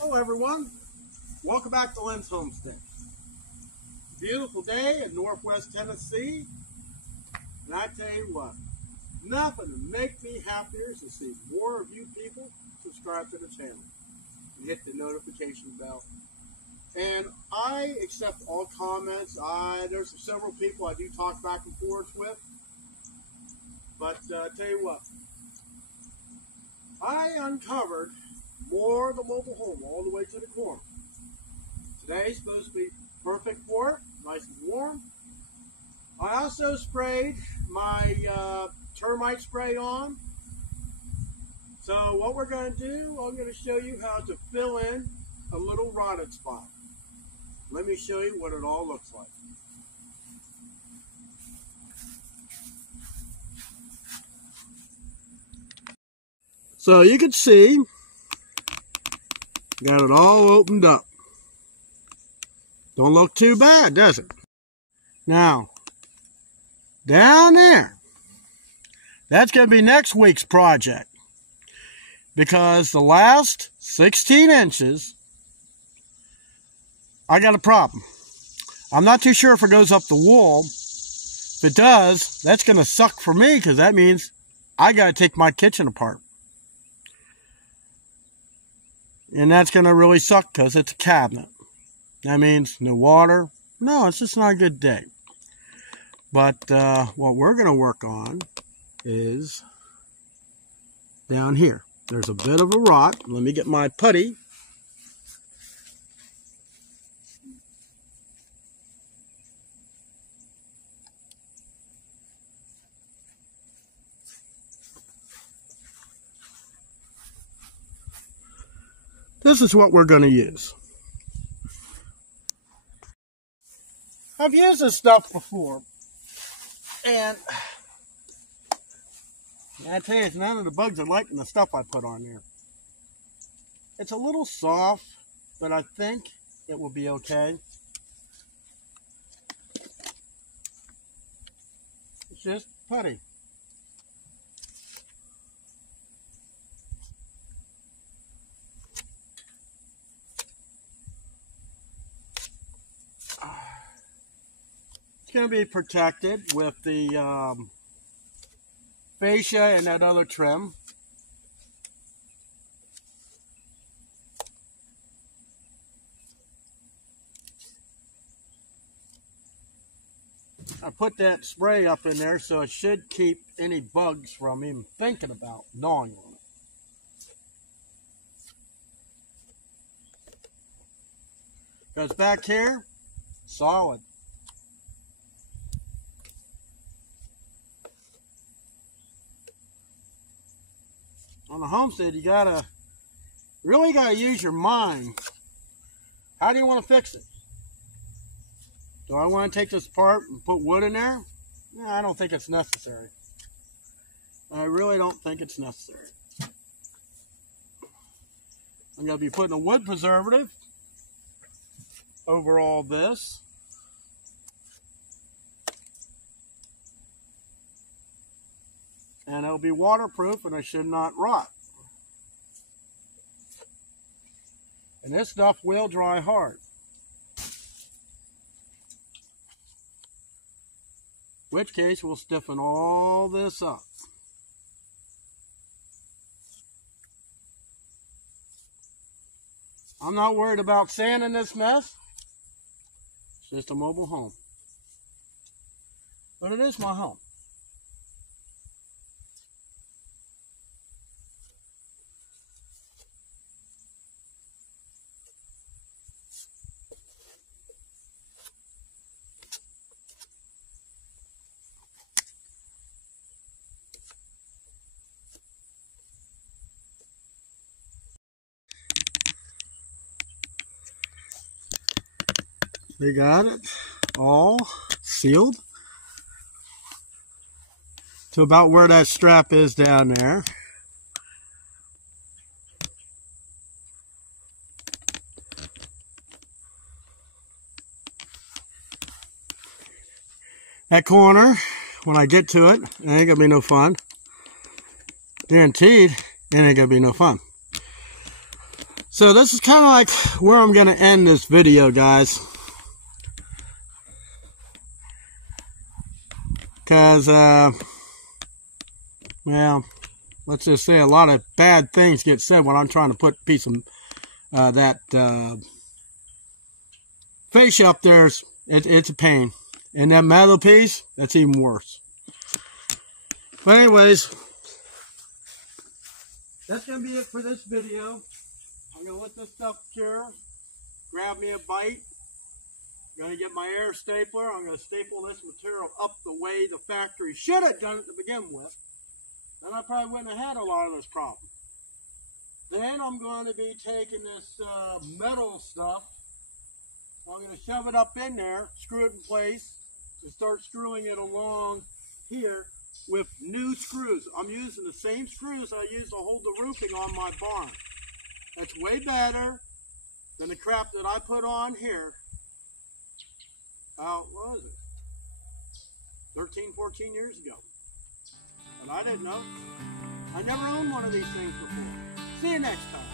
Hello everyone, welcome back to Lynn's Homestead. Beautiful day in Northwest Tennessee, and I tell you what, nothing to make me happier is to see more of you people subscribe to the channel and hit the notification bell. And I accept all comments. There's several people I do talk back and forth with, but I tell you what, I uncovered more of the mobile home all the way to the corner. Today's supposed to be perfect for it, nice and warm. I also sprayed my termite spray on. So what we're going to do, I'm going to show you how to fill in a little rotted spot. Let me show you what it all looks like. So you can see, got it all opened up. Don't look too bad, does it? Now, down there, that's going to be next week's project. Because the last 16 inches, I got a problem. I'm not too sure if it goes up the wall. If it does, that's going to suck for me because that means I got to take my kitchen apart. And that's going to really suck because it's a cabinet. That means no water. No, it's just not a good day. But what we're going to work on is down here. There's a bit of a rot. Let me get my putty. This is what we're going to use. I've used this stuff before, and I tell you, none of the bugs are liking the stuff I put on there. It's a little soft, but I think it will be okay. It's just putty. It's going to be protected with the fascia and that other trim. I put that spray up in there so it should keep any bugs from even thinking about gnawing on it. Goes back here, solid. On the homestead, you really gotta use your mind. How do you want to fix it? Do I want to take this apart and put wood in there? No, I don't think it's necessary. I really don't think it's necessary. I'm gonna be putting a wood preservative over all this. And it'll be waterproof and it should not rot. And this stuff will dry hard. In which case we'll stiffen all this up. I'm not worried about sanding this mess. It's just a mobile home. But it is my home. We got it all sealed to about where that strap is down there. That corner, when I get to it, it ain't gonna be no fun. Guaranteed, it ain't gonna be no fun. So this is kind of like where I'm going to end this video, guys. Because, well, let's just say a lot of bad things get said when I'm trying to put a piece of that fascia up there. It's a pain. And that metal piece, that's even worse. But anyways, that's going to be it for this video. I'm going to let this stuff cure. Grab me a bite. I'm going to get my air stapler. I'm going to staple this material up the way the factory should have done it to begin with. Then I probably wouldn't have had a lot of this problem. Then I'm going to be taking this metal stuff. I'm going to shove it up in there, screw it in place, and start screwing it along here with new screws. I'm using the same screws I used to hold the roofing on my barn. That's way better than the crap that I put on here. What was it? 13, 14 years ago. But I didn't know. I never owned one of these things before. See you next time.